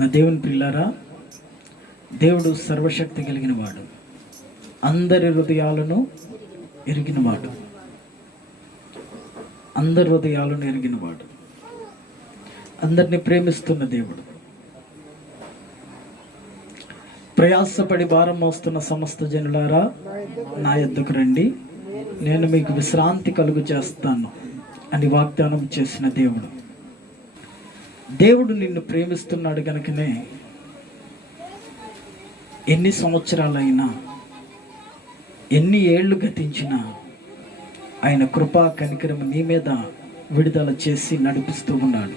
నా దేవుని పిల్లారా, దేవుడు సర్వశక్తి కలిగిన వాడు, అందరి హృదయాలను ఎరిగినవాడు, అందరి హృదయాలను ఎరిగినవాడు, అందరినీ ప్రేమిస్తున్న దేవుడు. ప్రయాసపడి భారం మోస్తున్న సమస్త జనులారా, నా యొద్దకు రండి, నేను మీకు విశ్రాంతి కలుగు చేస్తాను అని వాగ్దానం చేసిన దేవుడు. దేవుడు నిన్ను ప్రేమిస్తున్నాడు కనుకనే ఎన్ని సంవత్సరాలైనా, ఎన్ని ఏళ్ళు గతించినా ఆయన కృపా కనికరం నీ మీద విడుదల చేసి నడిపిస్తూ ఉన్నాడు.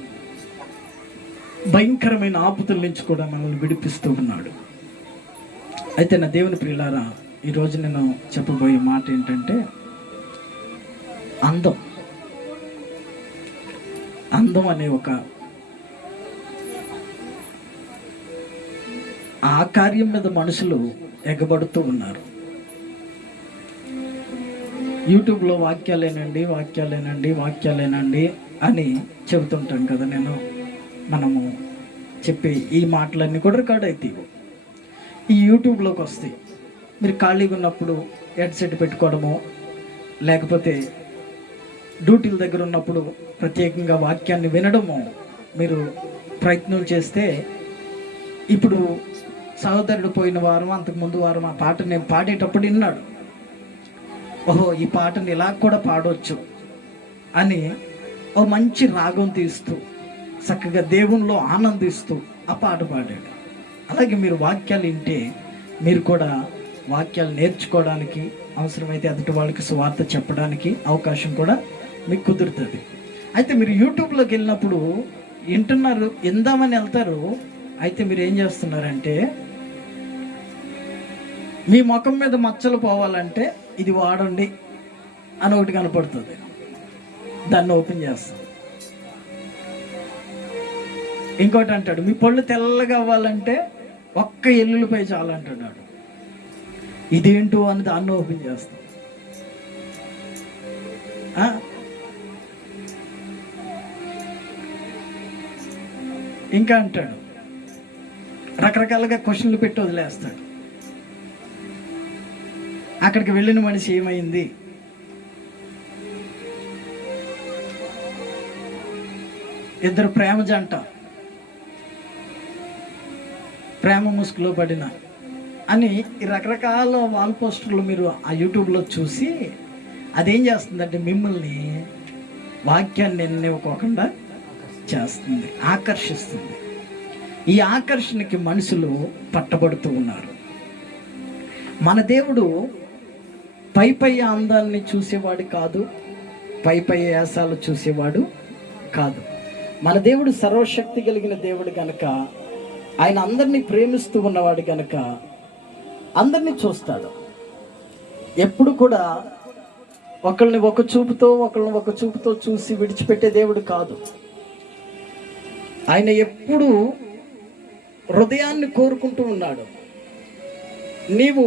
భయంకరమైన ఆపదల నుంచి కూడా మనల్ని విడిపిస్తూ ఉన్నాడు. అయితే నా దేవుని ప్రియులారా, ఈరోజు నేను చెప్పబోయే మాట ఏంటంటే, అందం అనే ఒక ఆ కార్యం మీద మనుషులు ఎగబడుతూ ఉన్నారు. యూట్యూబ్లో వాక్యాలేనండి అని చెబుతుంటాం కదా. మనము చెప్పే ఈ మాటలన్నీ కూడా రికార్డ్ అవుతాయి, ఈ యూట్యూబ్లోకి వస్తాయి. మీరు ఖాళీగా ఉన్నప్పుడు హెడ్సెట్ పెట్టుకోవడమో, లేకపోతే డ్యూటీల దగ్గర ఉన్నప్పుడు ప్రత్యేకంగా వాక్యాన్ని వినడమో మీరు ప్రయత్నం చేస్తే, ఇప్పుడు సహోదరుడు పోయిన వారం, అంతకుముందు వారం ఆ పాట నేను పాడేటప్పుడు విన్నాడు. ఓహో, ఈ పాటని ఇలా కూడా పాడవచ్చు అని ఓ మంచి రాగం తీస్తూ చక్కగా దేవునిలో ఆనందిస్తూ ఆ పాట పాడాడు. అలాగే మీరు వాక్యాలు వింటే మీరు కూడా వాక్యాలు నేర్చుకోవడానికి, అవసరమైతే ఎదుటి వాళ్ళకి సువార్త చెప్పడానికి అవకాశం కూడా మీకు కుదురుతుంది. అయితే మీరు యూట్యూబ్లోకి వెళ్ళినప్పుడు విందామని వెళ్తారు. అయితే మీరు ఏం చేస్తున్నారంటే, మీ ముఖం మీద మచ్చలు పోవాలంటే ఇది వాడండి అని ఒకటి కనపడుతుంది, దాన్ని ఓపెన్ చేస్తాం. ఇంకోటి అంటాడు, మీ పళ్ళు తెల్లగా అవ్వాలంటే ఒక్క ఎల్లుల్లిపై చాలంటున్నాడు. ఇదేంటో అని దాన్ని ఓపెన్ చేస్తాం. ఇంకా అంటాడు, రకరకాలుగా క్వశ్చన్లు పెట్టి వదిలేస్తాడు. అక్కడికి వెళ్ళిన మనిషి ఏమైంది, ఇద్దరు ప్రేమ జంట ప్రేమ ముసుగులో పడిన అని ఈ రకరకాల వాల్ పోస్టర్లు మీరు ఆ యూట్యూబ్లో చూసి, అదేం చేస్తుందంటే మిమ్మల్ని వాక్యాన్ని నిర్ణయివ్వకుండా చేస్తుంది, ఆకర్షిస్తుంది. ఈ ఆకర్షణకి మనుషులు పట్టబడుతూ ఉన్నారు. మన దేవుడు పై అందాన్ని చూసేవాడు కాదు, పై యాసాలు చూసేవాడు కాదు. మన దేవుడు సర్వశక్తి కలిగిన దేవుడు కనుక, ఆయన అందరినీ ప్రేమిస్తూ ఉన్నవాడు కనుక అందరినీ చూస్తాడు. ఎప్పుడు కూడా ఒకళ్ళని ఒక చూపుతో చూసి విడిచిపెట్టే దేవుడు కాదు. ఆయన ఎప్పుడు హృదయాన్ని కోరుకుంటూ ఉన్నాడు. నీవు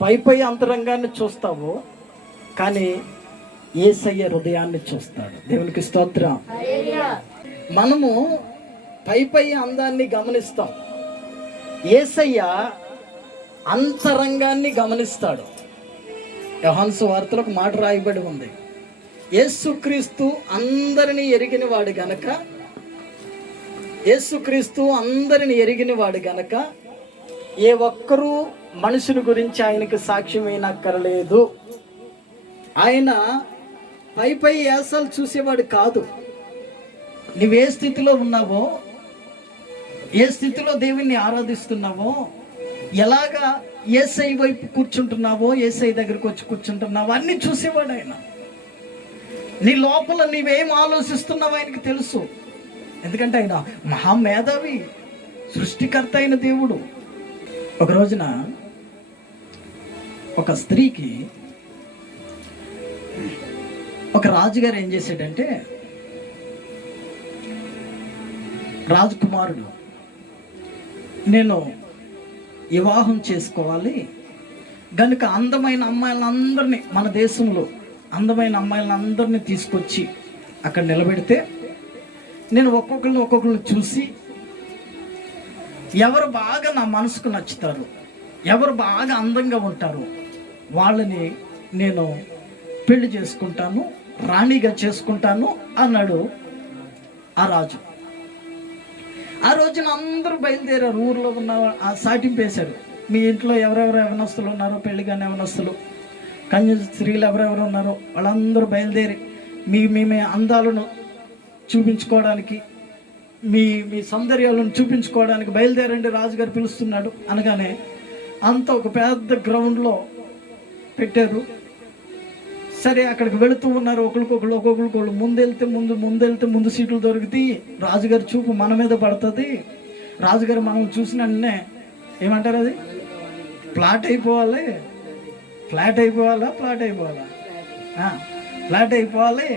పై అంతరంగాన్ని చూస్తావు, కానీ యేసయ్య హృదయాన్ని చూస్తాడు. దేవునికి స్తోత్రం. మనము పై అందాన్ని గమనిస్తాం, యేసయ్య అంతరంగాన్ని గమనిస్తాడు. యోహాను సువార్తలో ఒక మాట రాయబడి ఉంది, యేసుక్రీస్తు అందరినీ ఎరిగిన వాడు గనక ఏ ఒక్కరూ మనుషుల గురించి ఆయనకు సాక్ష్యమైనక్కర్లేదు. ఆయన పై యాసాలు చూసేవాడు కాదు. నువ్వే స్థితిలో ఉన్నావో, ఏ స్థితిలో దేవుణ్ణి ఆరాధిస్తున్నావో, ఎలాగా యేసై వైపు కూర్చుంటున్నావో, యేసై దగ్గరికి వచ్చి కూర్చుంటున్నావో అన్నీ చూసేవాడు ఆయన. నీ లోపల నీవేం ఆలోచిస్తున్నావో ఆయనకి తెలుసు. ఎందుకంటే ఆయన మహామేధావి, సృష్టికర్త అయిన దేవుడు. ఒక రోజున ఒక స్త్రీకి ఒక రాజుగారు ఏం చేశాడంటే, రాజకుమారుడు నేను వివాహం చేసుకోవాలి గనుక అందమైన అమ్మాయిలందరినీ, మన దేశంలో అందమైన అమ్మాయిలందరినీ తీసుకొచ్చి అక్కడ నిలబెడితే నేను ఒక్కొక్కరిని చూసి ఎవరు బాగా నా మనసుకు నచ్చుతారు, ఎవరు బాగా అందంగా ఉంటారు, వాళ్ళని నేను పెళ్లి చేసుకుంటాను, రాణిగా చేసుకుంటాను అన్నాడు ఆ రాజు. ఆ రోజున అందరూ బయలుదేరారు. ఊర్లో ఉన్న ఆ సాటింపు వేశారు, మీ ఇంట్లో ఎవరెవరు యవనస్తులు ఉన్నారో, పెళ్లిగానే యవనస్తులు, కన్య స్త్రీలు ఎవరెవరు ఉన్నారో వాళ్ళందరూ బయలుదేరి మీ అందాలను చూపించుకోవడానికి, మీ సౌందర్యాలను చూపించుకోవడానికి బయలుదేరండి, రాజుగారు పిలుస్తున్నాడు అనగానే అంత ఒక పెద్ద గ్రౌండ్లో పెట్టారు. సరే, అక్కడికి వెళుతూ ఉన్నారు. ఒక్కొక్కరు ముందెళ్తే ముందు సీట్లు దొరుకుతాయి, రాజుగారి చూపు మన మీద పడుతుంది, రాజుగారు మనం చూసిన వెంటనే ఏమంటారు, అది ఫ్లాట్ అయిపోవాలి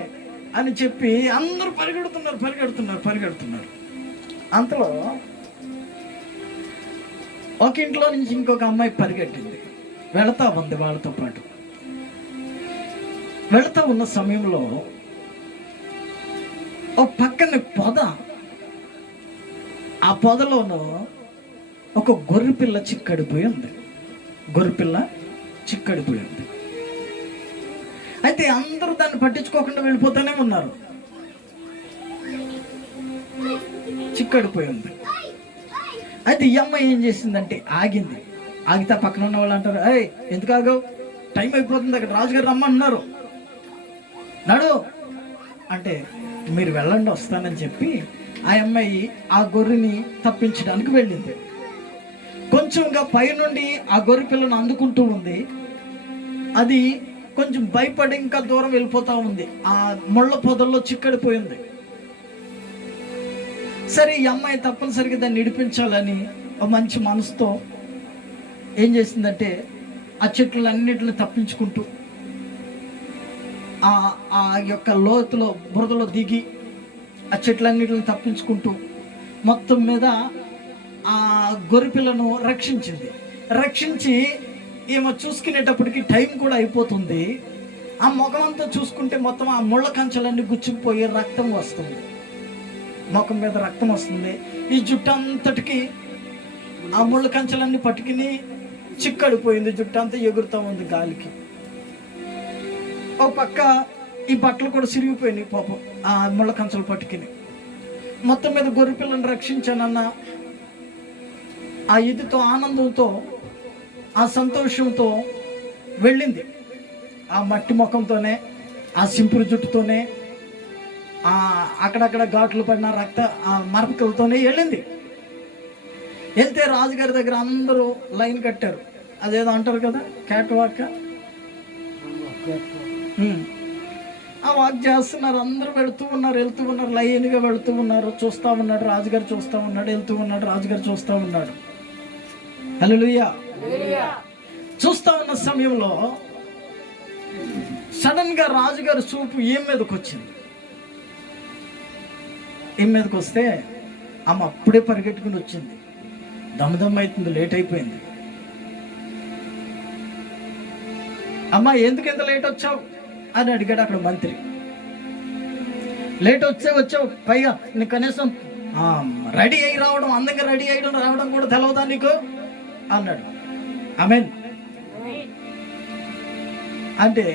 అని చెప్పి అందరూ పరిగెడుతున్నారు. అంతలో ఒక ఇంట్లో నుంచి ఇంకొక అమ్మాయి పరిగెట్టింది, వెళతా ఉంది వాళ్ళతో పాటు. వెళతా ఉన్న సమయంలో ఒక పక్కన పొద, ఆ పొదలోనూ ఒక గొర్రెపిల్ల చిక్కడిపోయి ఉంది. అయితే అందరూ దాన్ని పట్టించుకోకుండా వెళ్ళిపోతూనే ఉన్నారు. చిక్కడిపోయి ఉంది. అయితే ఈ అమ్మాయి ఏం చేసిందంటే ఆగింది. ఆగితే పక్కన ఉన్న వాళ్ళు అంటారు, ఏయ్ ఎందుకు ఆగావు, టైం అయిపోతుంది, అక్కడ రాజుగారు రమ్మన్నారు, నడు అంటే, మీరు వెళ్ళండి వస్తానని చెప్పి ఆ అమ్మాయి ఆ గొర్రెని తప్పించడానికి వెళ్ళింది. కొంచెంగా పైనుండి ఆ గొర్రె పిల్లను అందుకుంటూ ఉంది. అది కొంచెం భయపడి ఇంకా దూరం వెళ్ళిపోతూ ఉంది. ఆ ముళ్ళ పొదల్లో చిక్కడిపోయింది. సరే, ఈ అమ్మాయి తప్పనిసరిగా దాన్ని నిడిపించాలని ఒక మంచి మనసుతో ఏం చేసిందంటే, ఆ చెట్లన్నిటిని తప్పించుకుంటూ ఆ యొక్క లోతులో బురదలో దిగి ఆ చెట్లన్నిటిని తప్పించుకుంటూ మొత్తం మీద ఆ గొర్రెపిల్లను రక్షించి ఏమో చూసుకునేటప్పటికి టైం కూడా అయిపోతుంది. ఆ ముఖమంతా చూసుకుంటే మొత్తం ఆ ముళ్ళ కంచెలన్నీ గుచ్చుకుపోయి రక్తం వస్తుంది, ముఖం మీద రక్తం వస్తుంది. ఈ జుట్టు అంతటికి ఆ ముళ్ళ కంచెలన్నీ పట్టుకుని చిక్కడిపోయింది, జుట్టు అంతా ఎగురుతూ ఉంది గాలికి. ఒక పక్క ఈ బట్టలు కూడా సిరిగిపోయినాయి పాపం ఆ ముళ్ళ కంచెలు పట్టుకుని. మొత్తం మీద గొర్రెపిల్లను రక్షించానన్న ఆ ఇదితో, ఆనందంతో, ఆ సంతోషంతో వెళ్ళింది. ఆ మట్టి ముఖంతోనే, ఆ సింపురు జుట్టుతోనే, అక్కడక్కడ ఘాట్లు పడిన మరపకలతోనే వెళ్ళింది. వెళ్తే రాజుగారి దగ్గర అందరూ లైన్ కట్టారు. అదేదో అంటారు కదా, క్యాట్ వాక్. ఆ వాక్ చేస్తున్నారు. అందరూ వెళుతూ ఉన్నారు, లైన్గా వెళుతూ ఉన్నారు. చూస్తూ ఉన్నాడు రాజుగారు, చూస్తూ ఉన్నాడు, వెళ్తూ ఉన్నాడు రాజుగారు, చూస్తూ ఉన్నాడు. హల్లెలూయా. చూస్తూ ఉన్న సమయంలో సడన్ గా రాజుగారి చూపు ఏం మీదకి వచ్చింది. ఏం మీదకి వస్తే ఆమె అప్పుడే పరిగెట్టుకుని వచ్చింది. దమ్ముదమ్మ అవుతుంది, లేట్ అయిపోయింది. అమ్మా ఎందుకు ఎంత లేట్ వచ్చావు అని అడిగాడు అక్కడ మంత్రి. లేట్ వచ్చావు, పైగా నీకు కనీసం రెడీ అయ్యి రావడం, అందంగా రెడీ అయ్యడం రావడం కూడా తెలవదా నీకు అన్నాడు. ఆమేన్ అంటే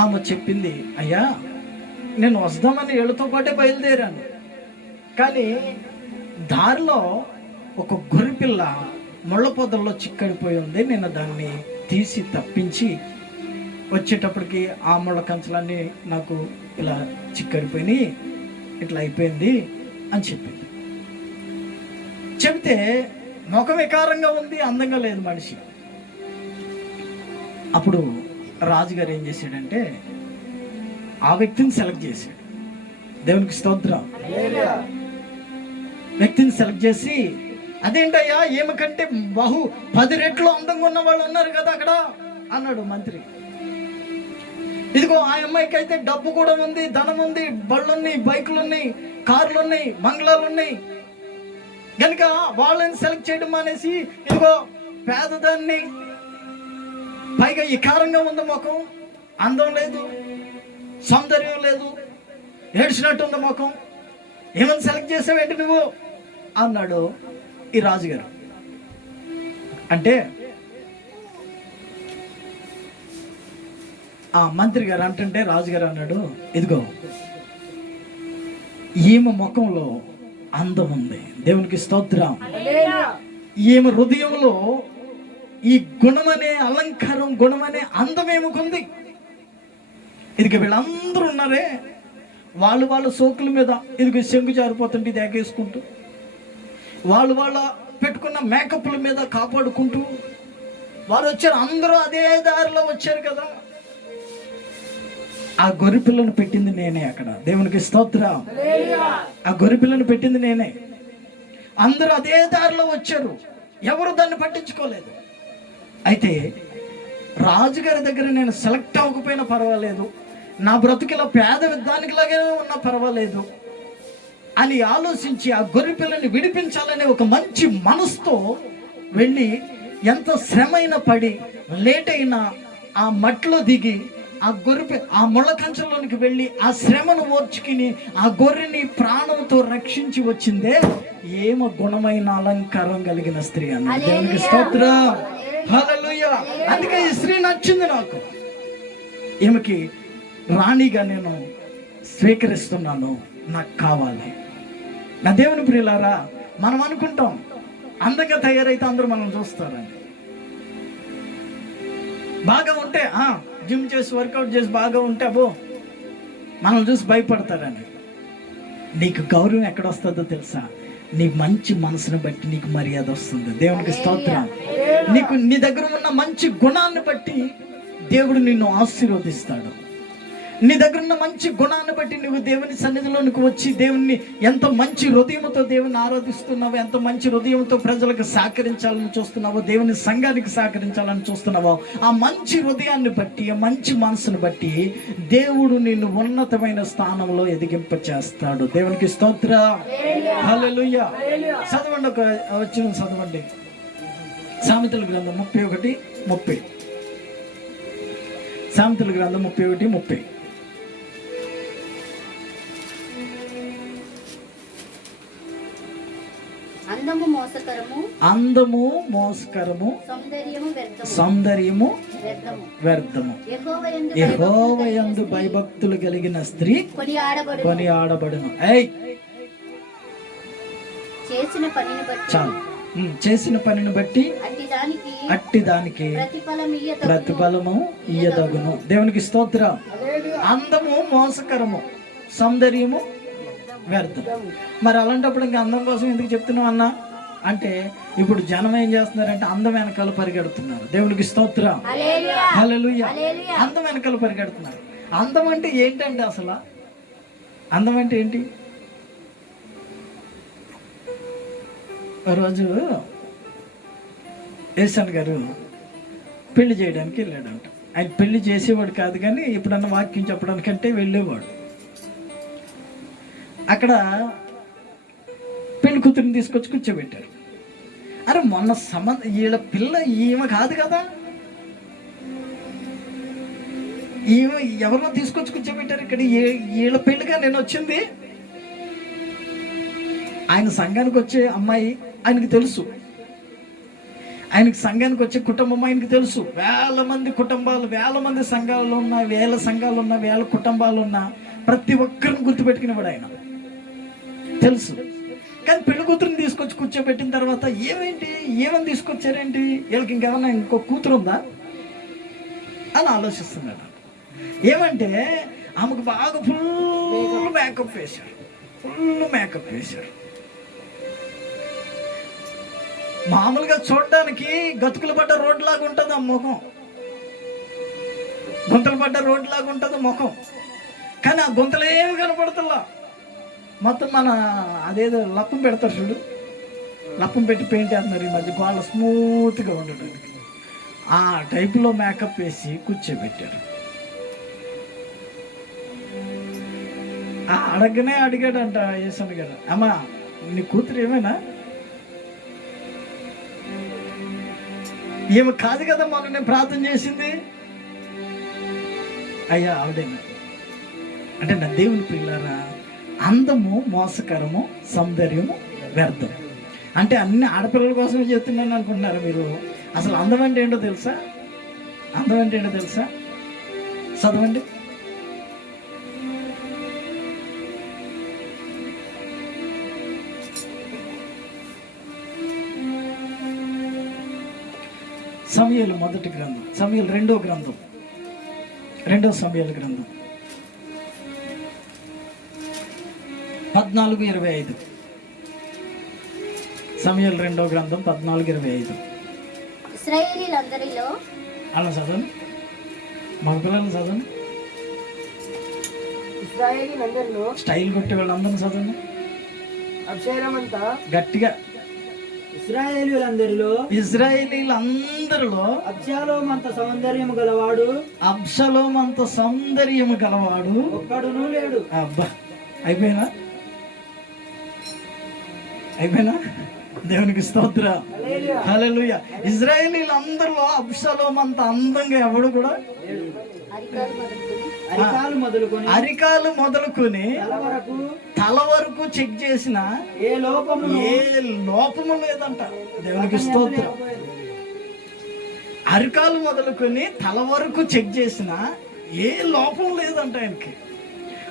ఆమె చెప్పింది, అయ్యా నేను వస్తామని ఏళ్ళతో పాటే బయలుదేరాను, కానీ దారిలో ఒక గొర్రెపిల్ల ముళ్ళ పొదల్లో చిక్కడిపోయి ఉంది, నేను దాన్ని తీసి తప్పించి వచ్చేటప్పటికి ఆ ముళ్ళ కంచెలన్నీ నాకు ఇలా చిక్కడిపోయినాయి, ఇట్లా అయిపోయింది అని చెప్పింది. చెప్తే ముఖం వికారంగా ఉంది, అందంగా లేదు మనిషి. అప్పుడు రాజుగారు ఏం చేశాడంటే ఆ వ్యక్తిని సెలెక్ట్ చేశాడు. దేవునికి స్తోత్రం. వ్యక్తిని సెలెక్ట్ చేసి, అదేంటయ్యా ఏమికంటే 10 రెట్లు అందంగా ఉన్న వాళ్ళు ఉన్నారు కదా అక్కడ అన్నాడు మంత్రి. ఇదిగో ఆ అమ్మాయికి అయితే డబ్బు కూడా ఉంది, ధనం ఉంది, బళ్ళున్నాయి, బైకులున్నాయి, కార్లున్నాయి, బంగ్లాలున్నాయి, కనుక వాళ్ళని సెలెక్ట్ చేయడం మానేసి ఇదిగో పేదదాన్ని, పైగా వికారంగా ఉంది ముఖం, అందం లేదు, సౌందర్యం లేదు, ఏడ్చినట్టు ఉంది ముఖం, ఏమని సెలెక్ట్ చేసావేంటి నువ్వు అన్నాడు ఈ రాజుగారు. అంటే ఆ మంత్రి గారు అంటుంటే రాజుగారు అన్నాడు, ఇదిగో ఈమె ముఖంలో అందం ఉంది, దేవునికి స్తోత్రం. ఈమె హృదయంలో ఈ గుణమనే అలంకారం, గుణమనే అందం ఏముకుంది. ఇదిగో వీళ్ళందరూ ఉన్నారే, వాళ్ళ సోకుల మీద ఇదిగో శంగు జారిపోతుంటే ఇది ఎగేసుకుంటూ, వాళ్ళ పెట్టుకున్న మేకప్ల మీద కాపాడుకుంటూ వారు వచ్చారు. అందరూ అదే దారిలో వచ్చారు కదా. ఆ గొర్రె పిల్లను పెట్టింది నేనే అక్కడ, దేవునికి స్తోత్రం. ఆ గొర్రె పిల్లను పెట్టింది నేనే. అందరూ అదే దారిలో వచ్చారు, ఎవరు దాన్ని పట్టించుకోలేదు. అయితే రాజుగారి దగ్గర నేను సెలెక్ట్ అవ్వకపోయినా పర్వాలేదు, నా బ్రతుకిలా పేద దానికిలాగే ఉన్నా పర్వాలేదు అని ఆలోచించి ఆ గొర్రె పిల్లని విడిపించాలనే ఒక మంచి మనసుతో వెళ్ళి ఎంత శ్రమైన పడి లేట్ అయినా ఆ మట్లో దిగి ఆ గొర్రె ఆ ముళ్ళ కంచెలోనికి వెళ్ళి ఆ శ్రమను ఓర్చుకుని ఆ గొర్రెని ప్రాణంతో రక్షించి వచ్చిందే ఏమ గుణమైన అలంకారం కలిగిన స్త్రీ అన్న, దేవునికి స్తోత్రం. హల్లెలూయా. అందుకే ఈ స్త్రీ నచ్చింది నాకు. ఈమెకి రాణిగా నేను స్వీకరిస్తున్నాను, నాకు కావాలి. నా దేవుని ప్రియులారా, మనం అనుకుంటాం అందంగా తయారైతే అందరూ మనం చూస్తారని. బాగా ఉంటే జిమ్ చేసి వర్కౌట్ చేసి బాగా ఉంటే అబ్బో మనం చూసి భయపడతారని. నీకు గౌరవం ఎక్కడ వస్తుందో తెలుసా? నీ మంచి మనసును బట్టి నీకు మర్యాద వస్తుంది, దేవునికి స్తోత్రం. నీ దగ్గర ఉన్న మంచి గుణాన్ని బట్టి దేవుడు నిన్ను ఆశీర్వదిస్తాడు. నీ దగ్గర ఉన్న మంచి గుణాన్ని బట్టి నువ్వు దేవుని సన్నిధిలోనికి వచ్చి దేవుని ఎంత మంచి హృదయంతో దేవుని ఆరాధిస్తున్నావో, ఎంత మంచి హృదయంతో ప్రజలకు సహకరించాలని చూస్తున్నావో, దేవుని సంఘానికి సహకరించాలని చూస్తున్నావో, ఆ మంచి హృదయాన్ని బట్టి, ఆ మంచి మనసును బట్టి దేవుడు నిన్ను ఉన్నతమైన స్థానంలో ఎదిగింప చేస్తాడు, దేవునికి స్తోత్రం. హల్లెలూయా. చదవండి, ఒక వచ్చిన చదవండి. సామెతల గ్రంథం 31:30. సామెతల గ్రంథం 31:30. అందము మోసకరము, సౌందర్యము వ్యర్థము. యెహోవాయందు భయభక్తులు కలిగిన స్త్రీ కొనియాడబడును. చాలు. చేసిన పనిని బట్టి అట్టి దానికి ప్రతిఫలము ఇయ్యదగును, దేవునికి స్తోత్రం. అందము మోసకరము, సౌందర్యము వ్యర్థం. మరి అలాంటప్పుడు ఇంకా అందం కోసం ఎందుకు చెప్తున్నావు అన్నా అంటే, ఇప్పుడు జనం ఏం చేస్తున్నారంటే అందం వెనకాల పరిగెడుతున్నారు, దేవునికి స్తోత్రం. హల్లెలూయా. అందం వెనకాల పరిగెడుతున్నారు. అందం అంటే ఏంటంటే, అసలు అందం అంటే ఏంటి? రోజు ఏసన్ గారు పెళ్లి చేయడానికి వెళ్ళాడంట. ఆయన పెళ్లి చేసేవాడు కాదు, కానీ ఎప్పుడన్నా వాక్యం చెప్పడానికంటే వెళ్ళేవాడు. అక్కడ పెళ్లి కూతురిని తీసుకొచ్చి కూర్చోబెట్టారు. అరే మొన్న వీళ్ళ పిల్ల ఈమె కాదు కదా, ఈమె ఎవరినో తీసుకొచ్చి కూర్చోబెట్టారు. ఇక్కడ వీళ్ళ పెళ్లిగా నేను వచ్చింది. ఆయన సంఘానికి వచ్చే అమ్మాయి ఆయనకి తెలుసు, ఆయనకి సంఘానికి వచ్చే కుటుంబం ఆయనకి తెలుసు. వేల మంది కుటుంబాలు, వేల మంది సంఘాలు ఉన్నా, వేల సంఘాలు ఉన్నా, వేల కుటుంబాలు ఉన్నా, ప్రతి ఒక్కరిని గుర్తుపెట్టుకునేవాడు ఆయన, తెలుసు. కానీ పెళ్లి కూతురుని తీసుకొచ్చి కూర్చోబెట్టిన తర్వాత ఏమని తీసుకొచ్చారేంటి, వీళ్ళకి ఇంకేమన్నా ఇంకో కూతురు ఉందా అని ఆలోచిస్తున్నాడు. ఏమంటే ఆమెకు బాగా ఫుల్ మేకప్ వేశారు. మామూలుగా చూడడానికి గతుకులు పడ్డ రోడ్డు లాగా ఉంటుంది ఆ ముఖం, గుంతలు పడ్డ రోడ్డు లాగా ఉంటుంది ముఖం. కానీ ఆ గుంతలు ఏమి కనపడుతుందా, మొత్తం మన అదేదో లప్పం పెడతారు చూడు, లప్పం పెట్టి పెయింట్ వేస్తున్నారు ఈ మధ్య గోళ్ళ స్మూత్గా ఉండడానికి. ఆ టైపులో మేకప్ వేసి కూర్చోబెట్టారు. అడగనే అడిగాడంట యేసన్ గారు, అమ్మా నీ కూతురు ఏమైనా? ఏమి కాదు కదా మొన్న నేను ప్రార్థన చేసింది. అయ్యా ఆవిడేనా అంటే, నా దేవుని పిల్లారా, అందము మోసకరము, సౌందర్యము వ్యర్థం. అంటే అన్ని ఆడపిల్లల కోసమే చెప్తున్నాను అనుకుంటున్నారు మీరు. అసలు అందం అంటే ఏంటో తెలుసా? అందం అంటే ఏంటో తెలుసా? చదవండి. సమూయేలు మొదటి గ్రంథం, సమూయేలు రెండో గ్రంథం, రెండో సమూయేలు గ్రంథం 14:25. సమూయేలు రెండో గ్రంథం 14:25. ఇశ్రాయేలీలందరిలో అలా చదవండి, మగ పిల్లలు చదవండి, ఇశ్రాయేలీలందరిలో స్టైల్ కొట్టే వాళ్ళందరినీ చదవండి అక్షరమంతా గట్టిగా. ఇశ్రాయేలీలందరిలో అబ్షాలోము అంత సౌందర్యము గలవాడు, అబ్షలోము అంత సౌందర్యము గలవాడు ఒక్కడునూ లేడు. అబ్బా, అయిపోయినా దేవునికి స్తోత్ర, హల్లెలూయా. ఇశ్రాయేలీలందరిలో అబ్షలోము అంత అందంగా ఎవడు కూడా అరికాలు మొదలుకొని తల వరకు చెక్ చేసిన ఏ లోపము లేదంట. దేవునికి స్తోత్రం. అరికాలు మొదలుకొని తల వరకు చెక్ చేసిన ఏ లోపం లేదంట ఆయనకి.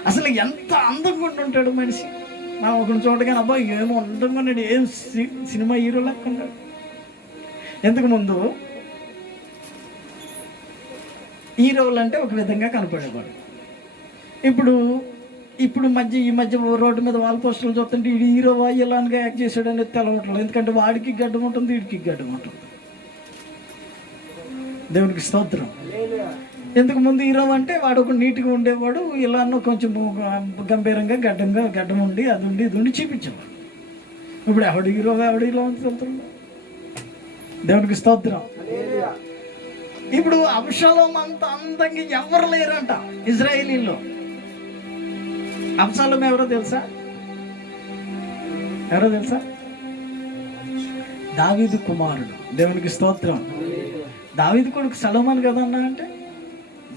అసలు ఎంత అందంగా ఉంటుంటాడు మనిషి. నా ఒకరిని చూడగానే అబ్బా ఏమో అందంగా ఉన్నాడు, ఏం సినిమా హీరో లెక్క ఉన్నాడు. ఎందుకు ముందు హీరోలు అంటే ఒక విధంగా కనపడేవాడు. ఇప్పుడు ఈ మధ్య రోడ్డు మీద వాల్ పోస్టర్లు చూస్తుంటే ఇది హీరో ఇలాగా యాక్ట్ చేశాడు అనేది తెలవట్లేదు. ఎందుకంటే వాడికి గడ్డం ఉంటుంది, వీడికి గడ్డం ఉంటుంది. దేవునికి స్తోత్రం. ఎందుకు ముందు హీరో అంటే వాడు ఒక నీట్గా ఉండేవాడు, ఇలానో కొంచెం గంభీరంగా గడ్డం ఉండి అది ఉండి ఇది ఉండి చూపించేవాడు. ఇప్పుడు ఎవడు హీరో ఎవడు ఇలా ఉంటుంది. దేవునికి స్తోత్రం. ఇప్పుడు అబ్షలోము అంత అందంగా ఎవరు లేరంట ఇజ్రాయేలీల్లో. అబ్షలోము ఎవరో తెలుసా? దావీదు కుమారుడు. దేవునికి స్తోత్రం. దావీదు కొడుకు సొలొమోను కదా అన్నా. అంటే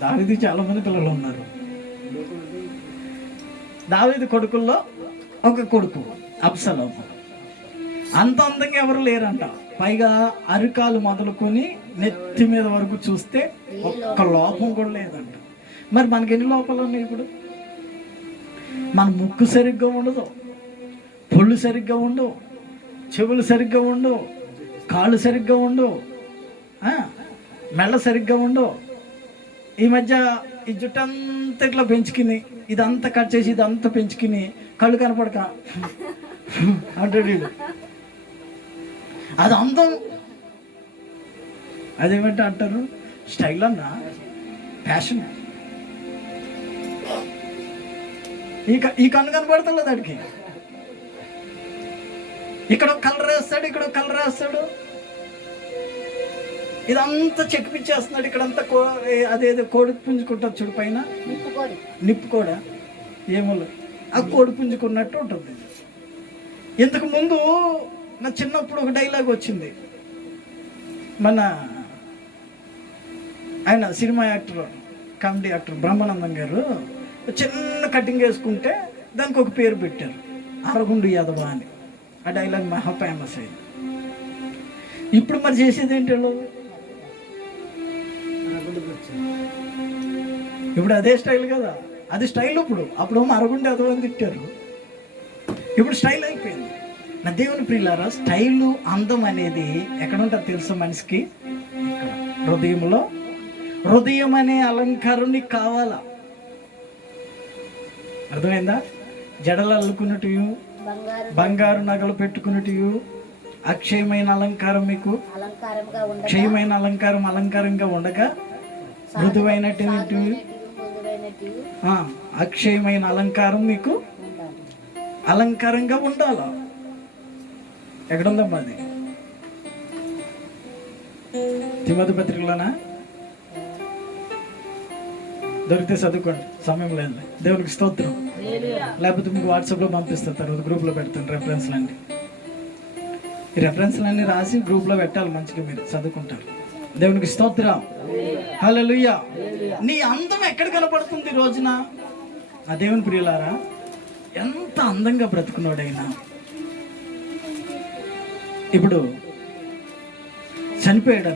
దావీదు చాలా మంది పిల్లలు ఉన్నారు. దావీదు కొడుకుల్లో ఒక కొడుకు అబ్షలోము. అంత అందంగా ఎవరు లేరంట. పైగా అరికాలు మొదలుకొని నెత్తి మీద వరకు చూస్తే ఒక్క లోపం కూడా లేదంట. మరి మనకి ఎన్ని లోపాలు ఉన్నాయి? ఇప్పుడు మన ముక్కు సరిగ్గా ఉండదు, పళ్ళు సరిగ్గా ఉండవు, చెవులు సరిగ్గా ఉండవు, కాళ్ళు సరిగ్గా ఉండవు, మెళ్ళ సరిగ్గా ఉండవు. ఈ మధ్య ఈ జుట్టంతా ఇట్లా పెంచుకుని ఇదంతా కట్ చేసి ఇదంతా పెంచుకుని కళ్ళు కనపడక అంటాడు. అది అందం. అదేమంటే అంటారు స్టైల్ అన్నా, ఫ్యాషన్. ఈ కన్ను కనపడతలేదు వాడికి. ఇక్కడ కలర్ వేస్తాడు, ఇక్కడ కలర్ వేస్తాడు, ఇదంతా చెక్కిపించేస్తున్నాడు. ఇక్కడంతా అదేదో కోడి పుంజుకుంటుంది చూడు పైన, నిప్పు కూడా ఏమో ఆ కోడి పుంజుకున్నట్టు ఉంటుంది. ఇంతకు ముందు నా చిన్నప్పుడు ఒక డైలాగ్ వచ్చింది. మన ఆయన cinema actor, comedy actor Brahmanandam గారు చిన్న కటింగ్ వేసుకుంటే దానికి ఒక పేరు పెట్టారు, అరగుండు యాదవ అని. ఆ డైలాగ్ మహా ఫేమస్ అయింది. ఇప్పుడు మరి చేసేది ఏంటో, ఇప్పుడు అదే స్టైల్ కదా. అది స్టైల్. అప్పుడు అరగుండు యాదవ అని తిట్టారు, ఇప్పుడు స్టైల్ అయిపోయింది. నా దేవుని ప్రియులారా, స్టైలు అందం అనేది ఎక్కడ ఉంటుంది తెలుసా మనిషికి? ఇక్కడ హృదయంలో. హృదయం అనే అలంకారం నీకు కావాలా? అర్థమైందా? జడలు అల్లుకున్నట్టు, బంగారు నగలు పెట్టుకున్నట్టు, అక్షయమైన అలంకారం మీకు, క్షయమైన అలంకారంగా ఉండగా మృదువైనటువంటి అక్షయమైన అలంకారం మీకు అలంకారంగా ఉండాలా? ఎక్కడుందమ్మా అది? తిమోతి పత్రికలోనా? దొరికితే చదువుకోండి, సమయం లేదు. దేవునికి స్తోత్రం. లేకపోతే మీకు వాట్సాప్లో పంపిస్తాను, తర్వాత గ్రూప్లో పెడతాను రెఫరెన్స్లన్నీ. ఈ రెఫరెన్స్లన్నీ రాసి గ్రూప్లో పెట్టాలి, మంచిగా మీరు చదువుకుంటారు. దేవునికి స్తోత్రం. హల్లెలూయా. నీ అందం ఎక్కడ కనపడుతుంది ఈ రోజున? ఆ దేవుని ప్రియులారా, ఎంత అందంగా బ్రతుకున్నాడైనా ఇప్పుడు చనిపోయాడు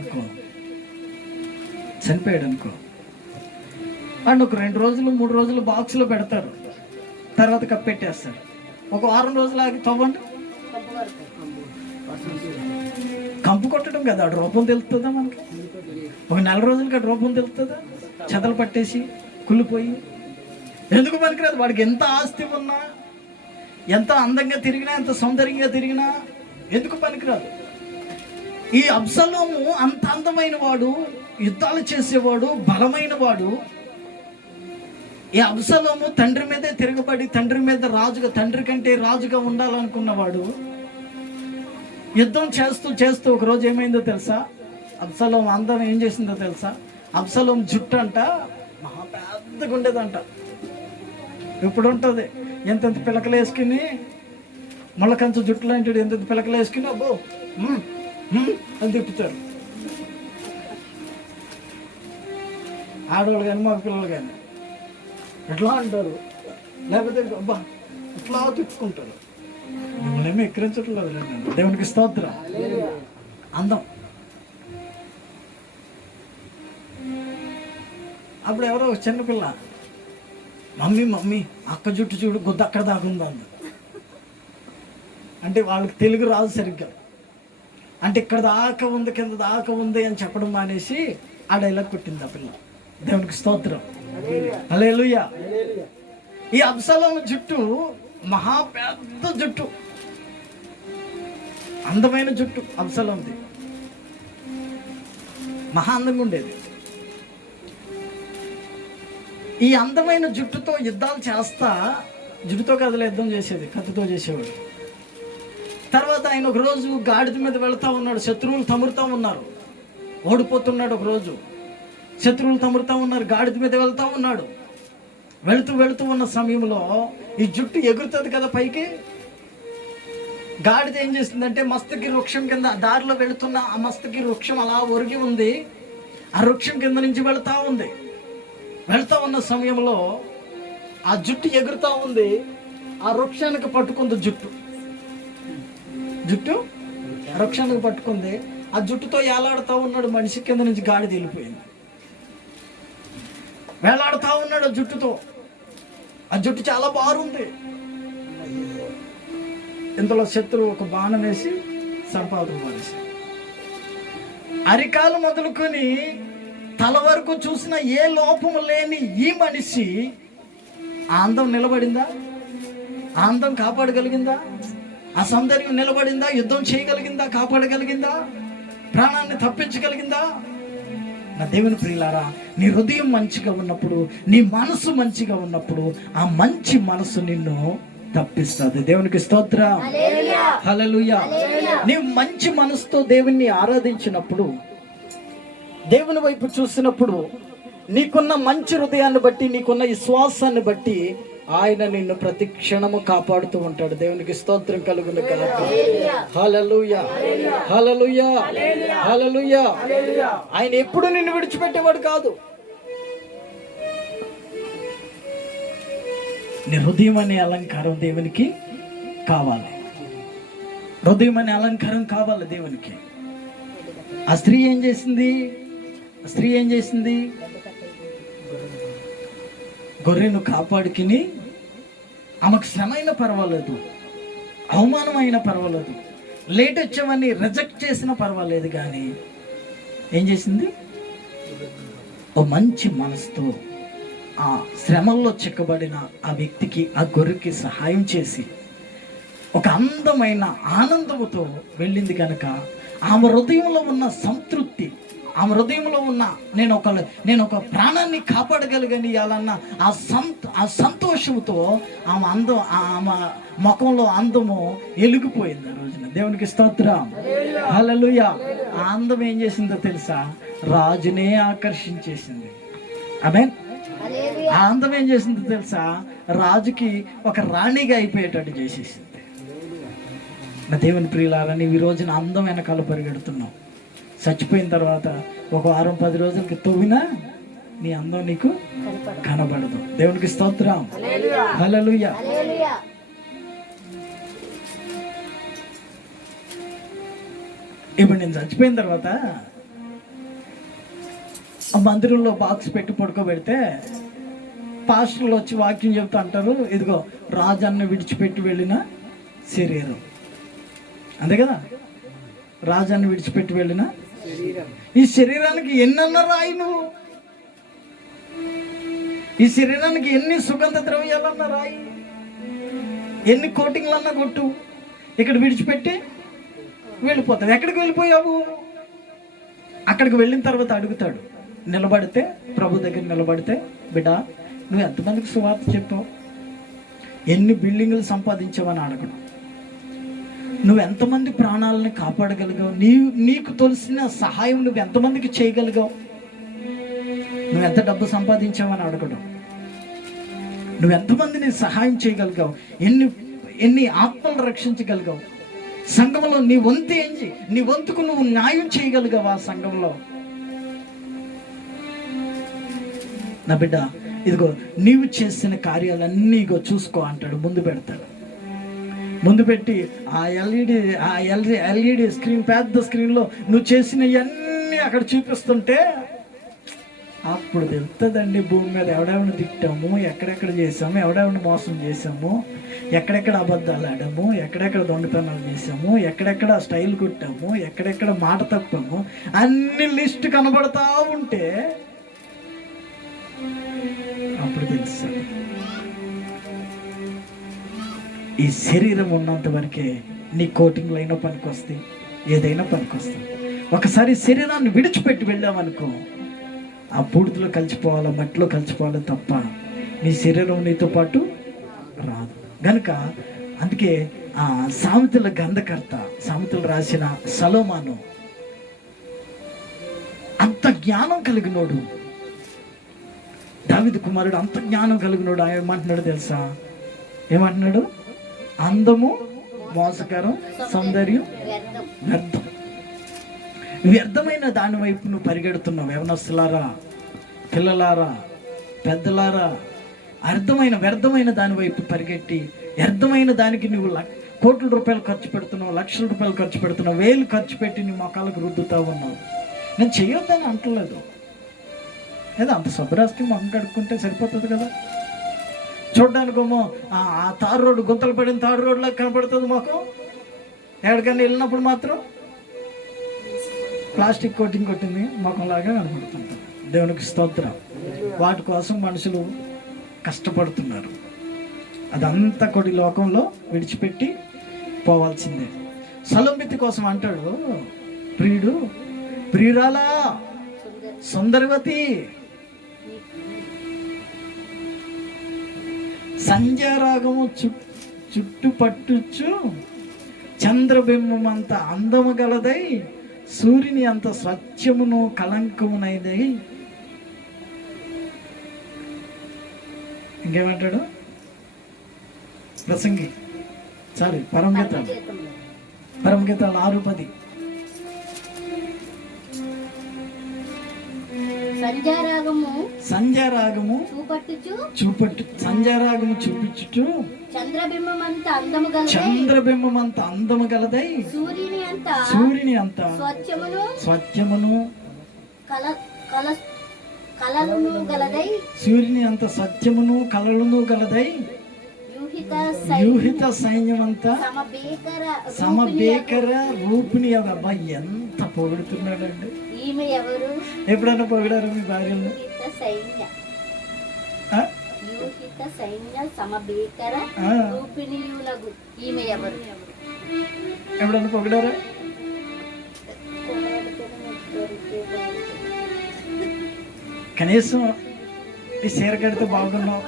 అనుకో వాడిని ఒక 2 రోజులు 3 రోజులు బాక్స్లో పెడతారు, తర్వాత కప్పెట్టేస్తారు. ఒక వారం రోజులు ఆగి తవ్వండి, కంపు కొట్టడం కదా, ఆడు రూపం తెలుస్తుందా మనకి? ఒక 4 రోజులకి ఆడు రూపం తెలుస్తుందా? చెదలు పట్టేసి కుళ్ళిపోయి ఎందుకు పనికిరాదు. వాడికి ఎంత ఆస్తి ఉన్నా, ఎంత అందంగా తిరిగినా, ఎంత సౌందర్యంగా తిరిగినా ఎందుకు పనికిరాదు. ఈ అబ్షలోము అంత అందమైన వాడు, యుద్ధాలు చేసేవాడు, బలమైన వాడు. ఈ అబ్షలోము తండ్రి మీదే తిరగబడి తండ్రి మీద రాజుగా, తండ్రి కంటే రాజుగా ఉండాలనుకున్నవాడు. యుద్ధం చేస్తూ చేస్తూ ఒకరోజు ఏమైందో తెలుసా? అబ్షలోము అందం ఏం చేసిందో తెలుసా? అబ్షలోము జుట్టు అంట మహా పెద్దగా ఉండేదంట. ఇప్పుడు ఉంటుంది ఎంతెంత పిలకలు వేసుకుని, మొళ్ళకంచ జుట్టు లాంటి ఎంతెంత పిలకలు వేసుకుని అబ్బో అని తిప్పుతారు ఆడవాళ్ళు కానీ మగ పిల్లలు కానీ. ఎట్లా అంటారు, లేకపోతే అబ్బా ఇట్లా తిప్పుకుంటారు. మిమ్మల్ని ఏమీ ఎక్కిరించట్లేదు. దేవునికి స్తోత్రం. అందం. అప్పుడు ఎవరో చిన్నపిల్ల, మమ్మీ అక్క జుట్టు చూడు, గుద్ద అక్కడ దాకా ఉందా అంది. అంటే వాళ్ళకి తెలుగు రాదు సరిగ్గా. అంటే ఇక్కడ దాకా ఉంది, కింద దాకా ఉంది అని చెప్పడం మానేసి ఆ డైలాగ్ కొట్టింది ఆ పిల్ల. దేవునికి స్తోత్రం. హల్లెలూయా. ఈ అబ్షలోము జుట్టు మహా పెద్ద జుట్టు, అందమైన జుట్టు అబ్షలోముది, మహా అందంగా ఉండేది. ఈ అందమైన జుట్టుతో యుద్ధాలు చేస్తా, జుట్టుతో కథలు యుద్ధం చేసేది, కత్తితో చేసేవాడు. తర్వాత ఆయన ఒకరోజు గాడిద మీద వెళుతూ ఉన్నాడు, శత్రువులు తమురుతూ ఉన్నారు, ఓడిపోతున్నాడు. ఒకరోజు శత్రువులు తమురుతూ ఉన్నారు, గాడిద మీద వెళ్తూ ఉన్నాడు. వెళుతూ ఉన్న సమయంలో ఈ జుట్టు ఎగురుతుంది కదా పైకి. గాడిద ఏం చేసిందంటే మస్తకి వృక్షం కింద, దారిలో వెళుతున్న ఆ మస్తకి వృక్షం అలా ఒరిగి ఉంది, ఆ వృక్షం కింద నుంచి వెళుతూ ఉన్న సమయంలో ఆ జుట్టు ఎగురుతూ ఉంది. ఆ వృక్షానికి పట్టుకుంది జుట్టు వృక్షానికి పట్టుకుంది. ఆ జుట్టుతో వేలాడుతూ ఉన్నాడు మనిషి. కింద నుంచి గాడిద వెళ్ళిపోయింది. వేలాడుతూ ఉన్నాడు ఆ జుట్టుతో. ఆ జుట్టు చాలా బారుంది. ఇంతలో శత్రువు ఒక బాణం వేసి సంపాదన మనిషి. అరికాలు మొదలుకొని తల వరకు చూసిన ఏ లోపము లేని ఈ మనిషి ఆ అందం నిలబడిందా? ఆ అందం కాపాడగలిగిందా? ఆ సౌందర్యం నిలబడిందా? యుద్ధం చేయగలిగిందా? కాపాడగలిగిందా? ప్రాణాన్ని తప్పించగలిగిందా? నా దేవుని ప్రియులారా, నీ హృదయం మంచిగా ఉన్నప్పుడు, నీ మనసు మంచిగా ఉన్నప్పుడు, ఆ మంచి మనసు నిన్ను తప్పిస్తుంది. దేవునికి స్తోత్రం. హల్లెలూయా. నీవు మంచి మనసుతో దేవుణ్ణి ఆరాధించినప్పుడు, దేవుని వైపు చూసినప్పుడు, నీకున్న మంచి హృదయాన్ని బట్టి, నీకున్న విశ్వాసాన్ని బట్టి ఆయన నిన్ను ప్రతి క్షణము కాపాడుతూ ఉంటాడు. దేవునికి స్తోత్రం కలుగును గాక. హల్లెలూయా, హల్లెలూయా, హల్లెలూయా. ఆయన ఎప్పుడు నిన్ను విడిచిపెట్టేవాడు కాదు. నీ హృదయం అనే అలంకారం దేవునికి కావాలి. హృదయం అనే అలంకారం కావాలి దేవునికి. ఆ స్త్రీ ఏం చేసింది? గొర్రెను కాపాడుకుని, ఆమెకు శ్రమ అయినా పర్వాలేదు, అవమానం అయినా పర్వాలేదు, లేట్ వచ్చామని రిజెక్ట్ చేసినా పర్వాలేదు, కానీ ఏం చేసింది? ఓ మంచి మనసుతో ఆ శ్రమల్లో చిక్కబడిన ఆ వ్యక్తికి, ఆ గొర్రెకి సహాయం చేసి ఒక అందమైన ఆనందముతో వెళ్ళింది కనుక ఆమె హృదయంలో ఉన్న సంతృప్తి, ఆమె హృదయంలో ఉన్న నేను ఒక ప్రాణాన్ని కాపాడగలిగనియాలన్న ఆ సంతోషంతో ఆమె ముఖంలో అందము వెలిగిపోయింది ఆ రోజున. దేవునికి స్తోత్రం. హల్లెలూయా. ఆ అందం ఏం చేసిందో తెలుసా? రాజునే ఆకర్షించేసింది. ఆమేన్. ఆ అందం ఏం చేసిందో తెలుసా? రాజుకి ఒక రాణిగా అయిపోయేటట్టు చేసేసింది. నా దేవుని ప్రియులారా, నీవు ఈ రోజున అందం వెనకాల పరిగెడుతున్నావు. చచ్చిపోయిన తర్వాత ఒక 10 రోజులకి తవ్వినా నీ అందం నీకు కనబడదు. దేవునికి స్తోత్రం. హల్లెలూయా. ఇప్పుడు నేను చచ్చిపోయిన తర్వాత ఆ మందిరంలో బాక్స్ పెట్టి పడుకోబెడితే పాస్టర్లు వచ్చి వాక్యం చెప్తా అంటారు, ఇదిగో రాజాన్ని విడిచిపెట్టి వెళ్ళిన శరీరం. అంతే కదా, రాజాన్ని విడిచిపెట్టి వెళ్ళిన ఈ శరీరానికి ఎన్నన్నా రాయి నువ్వు, ఈ శరీరానికి ఎన్ని సుగంధ ద్రవ్యాలన్నా రాయి, ఎన్ని కోటింగ్లన్నా కొట్టు, ఇక్కడ విడిచిపెట్టి వెళ్ళిపోతావు. ఎక్కడికి వెళ్ళిపోయావు? అక్కడికి వెళ్ళిన తర్వాత అడుగుతాడు, నిలబడితే ప్రభు దగ్గర నిలబడితే, బిడ్డ నువ్వు ఎంతమందికి సువార్త చెప్పావు, ఎన్ని బిల్డింగులు సంపాదించావని అడగడం, నువ్వు ఎంతమంది ప్రాణాలను కాపాడగలిగావు, నీకు తెలిసిన సహాయం నువ్వు ఎంతమందికి చేయగలిగావు, నువ్వు ఎంత డబ్బు సంపాదించావని అడగడం, నువ్వు ఎంతమందిని సహాయం చేయగలిగావు, ఎన్ని ఆత్మలు రక్షించగలిగావు, సంఘంలో నీ వంతు ఏంటి, నీ వంతుకు నువ్వు న్యాయం చేయగలిగావు ఆ సంఘంలో. నా బిడ్డ ఇదిగో నీవు చేసిన కార్యాలన్నీ ఇగో చూసుకో అంటాడు, ముందు పెడతాడు. ముందు పెట్టి ఆ ఎల్ఈడి స్క్రీన్, పెద్ద స్క్రీన్లో నువ్వు చేసినవన్నీ అక్కడ చూపిస్తుంటే అప్పుడు తెలుస్తుందండి భూమి మీద ఎవడెవడిని తిట్టాము, ఎక్కడెక్కడ చేసాము, ఎవడెవడిని మోసం చేసాము, ఎక్కడెక్కడ అబద్ధాలు ఆడాము, ఎక్కడెక్కడ దొంగతనాలు చేసాము, ఎక్కడెక్కడ స్టైల్ కొట్టాము, ఎక్కడెక్కడ మాట తప్పాము, అన్ని లిస్ట్ కనబడతా ఉంటే అప్పుడు తెలుస్తుంది. ఈ శరీరం ఉన్నంత వరకే నీ కోటింగ్లు అయినా పనికొస్తాయి, ఏదైనా పనికొస్తాయి. ఒకసారి శరీరాన్ని విడిచిపెట్టి వెళ్ళామనుకో, ఆ బూడిదలో కలిసిపోవాలా, మట్టిలో కలిసిపోవాలి తప్ప నీ శరీరం నీతో పాటు రాదు. గనుక అందుకే ఆ సామెతల గ్రంథకర్త, సామెతలు రాసిన సొలొమోను అంత జ్ఞానం కలిగినోడు, దావీదు కుమారుడు అంత జ్ఞానం కలిగినోడు. ఆయన ఏమంటున్నాడు తెలుసా? ఏమంటున్నాడు? అందము మోసకరం, సౌందర్యం వ్యర్థం. వ్యర్థమైన దాని వైపు నువ్వు పరిగెడుతున్నావు. యవనస్తులారా, పిల్లలారా, పెద్దలారా, వ్యర్థమైన దాని వైపు పరిగెట్టి వ్యర్థమైన దానికి నువ్వు కోట్ల రూపాయలు ఖర్చు పెడుతున్నావు, లక్షల రూపాయలు ఖర్చు పెడుతున్నావు, వేలు ఖర్చు పెట్టి నీ మొక్కలకు రుద్దుతా ఉన్నావు. నేను చేయొద్దని అంటలేదు, ఏదో అంత శుభ్రాస్కి మొహం కడుక్కుంటే సరిపోతుంది కదా. చూడ్డానికేమో ఆ తారు రోడ్డు, గుంతలు పడిన తారు రోడ్లాగా కనపడుతుంది మొఖం. ఎక్కడికైనా వెళ్ళినప్పుడు మాత్రం ప్లాస్టిక్ కోటింగ్ కొట్టింది మొఖంలాగా కనపడుతుంటుంది. దేవునికి స్తోత్రం. వాటి కోసం మనుషులు కష్టపడుతున్నారు. అదంతా కొడి లోకంలో విడిచిపెట్టి పోవాల్సిందే. సొలొమోను కోసం అంటాడు, ప్రియురాలా, సుందరవతి, సంధ్యారాగము చుట్టుపట్టుచు చంద్రబింబమంత అందము గలదై, సూర్యుని అంత స్వచ్ఛమును కళంకమునైదై. ఇంకేమంటాడు? ప్రసంగి పరమగీతాలు 6:10. సంధ్యారాగము సంధ్యారాగము చూపించుచు చంద్రబింబమంత అందము గలదై, సూర్యుని అంత స్వచ్ఛమును సూర్యుని అంత సత్యమును కలలును గలదై, యూహిత సైన్యమంతా సమబేకర రూపిణి. అబ్బాయి ఎంత పొగుడుతున్నాడండి. ఎప్పుడన్నా పొగిడారు మీ భార్యలు? ఎప్పుడన్నా పొగిడారా? కనీసం ఈ చీర కడితే బాగున్నావు,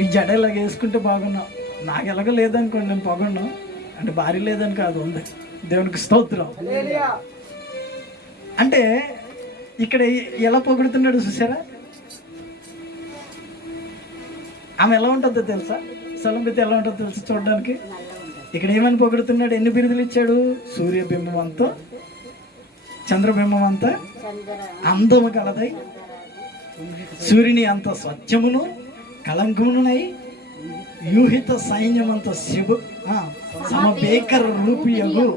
ఈ జడ ఇలాగ వేసుకుంటే బాగున్నావు. నాకు ఎలాగో లేదనుకోండి, నేను పొగను అంటే భార్య లేదని కాదు, ఉంది. దేవునికి స్తోత్రం. అంటే ఇక్కడ ఎలా పొగుడుతున్నాడు చూసారా? ఆమె ఎలా ఉంటుందో తెలుసా? సొలొమోను ఎలా ఉంటుందో తెలుసా చూడడానికి? ఇక్కడ ఏమని పొగుడుతున్నాడు? ఎన్ని బిరుదులు ఇచ్చాడు? సూర్యబింబం అంతా, చంద్రబింబం అంతా అందము కలదై, సూర్యుని అంత స్వచ్ఛమును కళంకమునై, యూహిత సైన్యమంత సమబేకర రూపియగు.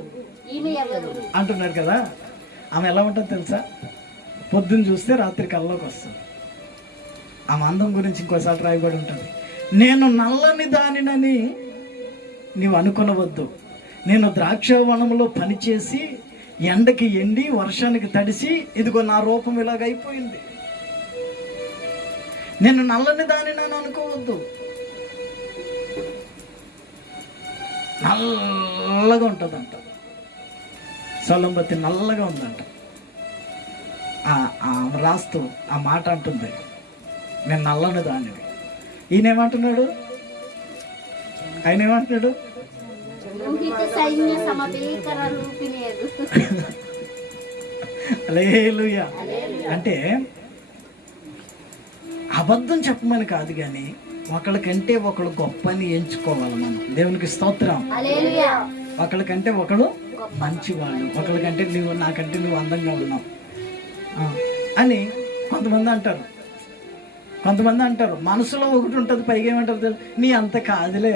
అంటున్నారు కదా. ఆమె ఎలా ఉంటుందో తెలుసా? పొద్దున్న చూస్తే రాత్రి కల్లోకి వస్తుంది. ఆమె అందం గురించి ఇంకోసారి రాయబడి ఉంటుంది. నేను నల్లని దానినని నీవు అనుకొనవద్దు. నేను ద్రాక్షవనంలో పనిచేసి ఎండకి ఎండి వర్షానికి తడిసి ఇదిగో నా రూపం ఇలాగైపోయింది. నేను నల్లని దానినని అనుకోవద్దు. నల్లగా ఉంటుందంట. సొలంబతి నల్లగా ఉందంట. రాస్తూ ఆ మాట అంటుంది, నేను నల్లని దానిని. ఈయన ఏమంటున్నాడు? ఆయన ఏమంటున్నాడు? హల్లెలూయా. అంటే అబద్ధం చెప్పమని కాదు, కానీ ఒకళ్ళకంటే ఒకళ్ళు గొప్ప అని ఎంచుకోవాలి మనం. దేవునికి స్తోత్రం. ఒకళ్ళకంటే ఒకళ్ళు మంచివాళ్ళు, ఒకళ్ళకంటే నువ్వు నాకంటే నువ్వు అందంగా ఉన్నావు అని కొంతమంది అంటారు. కొంతమంది అంటారు మనసులో ఒకటి ఉంటుంది, పైగా ఏమంటారు తెలుసు, నీ అంత కాదులే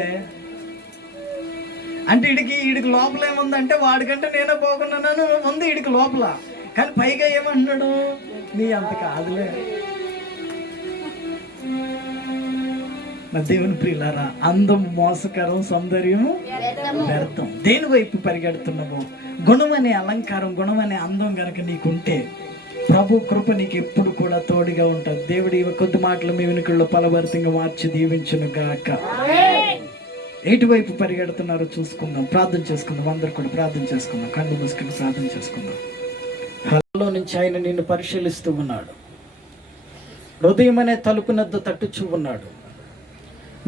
అంటే. వీడికి లోపల ఏముందంటే వాడికంటే నేనే బాగున్నాను ఉంది వీడికి లోపల, కానీ పైగా ఏమంటున్నాడు, నీ అంత కాదులే. దేవుని ప్రియులారా, అందం మోసకరం, సౌందర్యము వ్యర్థం. దేని వైపు పరిగెడుతున్నావు? గుణం అనే అలంకారం, గుణం అనే అందం కనుక నీకుంటే ప్రభు కృప నీకు ఎప్పుడు కూడా తోడుగా ఉంటుంది. దేవుడి కొద్ది మాటలు మీ వెనుకల్లో ఫలభరితంగా మార్చి దీవించును గాక. ఎటువైపు పరిగెడుతున్నారో చూసుకుందాం, ప్రార్థన చేసుకుందాం. అందరు కూడా ప్రార్థన చేసుకుందాం, కళ్ళు మూసుకొని ప్రార్థన చేసుకుందాం. హలో నుంచి ఆయన నిన్ను పరిశీలిస్తూ ఉన్నాడు. హృదయం అనే తలుపునద్ద తట్టుచూ ఉన్నాడు.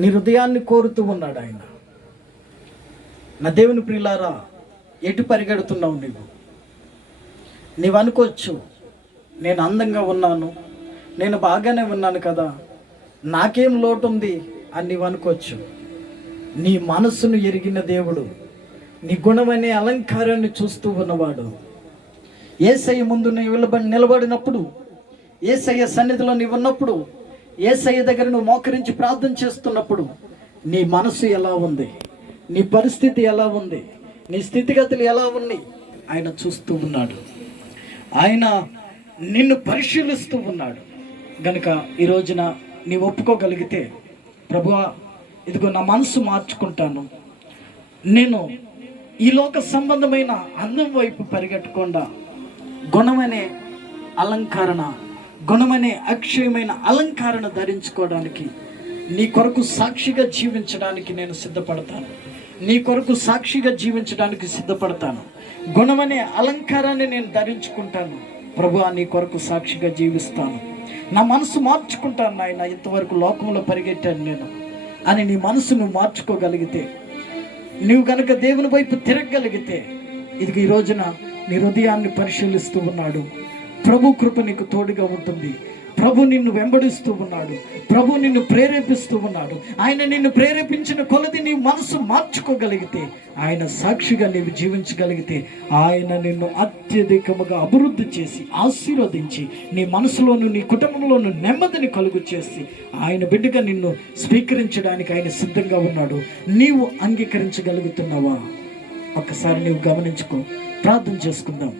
నీ హృదయాన్ని కోరుతూ ఉన్నాడు ఆయన. నా దేవుని ప్రియులారా, ఎటు పరిగెడుతున్నావు నీవు అనుకోవచ్చు, నేను అందంగా ఉన్నాను, నేను బాగానే ఉన్నాను కదా, నాకేం లోటు ఉంది అని నీవు అనుకోవచ్చు. నీ మనస్సును ఎరిగిన దేవుడు, నీ గుణమనే అలంకారాన్ని చూస్తూ ఉన్నవాడు. యేసయ్య ముందు నీవు నిలబడినప్పుడు, యేసయ్య సన్నిధిలో నీవు ఉన్నప్పుడు, యేసయ్య దగ్గర నువ్వు మోకరించి ప్రార్థన చేస్తున్నప్పుడు నీ మనసు ఎలా ఉంది, నీ పరిస్థితి ఎలా ఉంది, నీ స్థితిగతులు ఎలా ఉన్నాయి ఆయన చూస్తూ ఉన్నాడు. ఆయన నిన్ను పరిశీలిస్తూ ఉన్నాడు. గనుక ఈ రోజున నీవు ఒప్పుకోగలిగితే, ప్రభువా ఇదిగో నా మనసు మార్చుకుంటాను, నేను ఈ లోక సంబంధమైన అందం వైపు పరిగెట్టకుండా గుణమనే అలంకరణ, గుణమనే అక్షయమైన అలంకరణ ధరించుకోవడానికి, నీ కొరకు సాక్షిగా జీవించడానికి నేను సిద్ధపడతాను. నీ కొరకు సాక్షిగా జీవించడానికి సిద్ధపడతాను. గుణమనే అలంకారాన్ని నేను ధరించుకుంటాను. ప్రభువా నీ కొరకు సాక్షిగా జీవిస్తాను. నా మనసు మార్చుకుంటాను నాయన, ఇంతవరకు లోకంలో పరిగెట్టాను నేను అని నీ మనసును మార్చుకోగలిగితే, నువ్వు కనుక దేవుని వైపు తిరగగలిగితే, ఇది ఈ రోజున నీ హృదయాన్ని పరిశీలిస్తూ ఉన్నాడు. ప్రభు కృప నీకు తోడుగా ఉంటుంది. ప్రభు నిన్ను వెంబడిస్తూ ఉన్నాడు. ప్రభు నిన్ను ప్రేరేపిస్తూ ఉన్నాడు. ఆయన నిన్ను ప్రేరేపించిన కొలది నీవు మనసు మార్చుకోగలిగితే, ఆయన సాక్షిగా నీవు జీవించగలిగితే, ఆయన నిన్ను అత్యధికముగా అభివృద్ధి చేసి ఆశీర్వదించి నీ మనసులోను నీ కుటుంబంలోను నెమ్మదిని కలుగు చేసి ఆయన బిడ్డగా నిన్ను స్వీకరించడానికి ఆయన సిద్ధంగా ఉన్నాడు. నీవు అంగీకరించగలుగుతున్నావా? ఒక్కసారి నీవు గమనించుకో. ప్రార్థన చేసుకుందాం.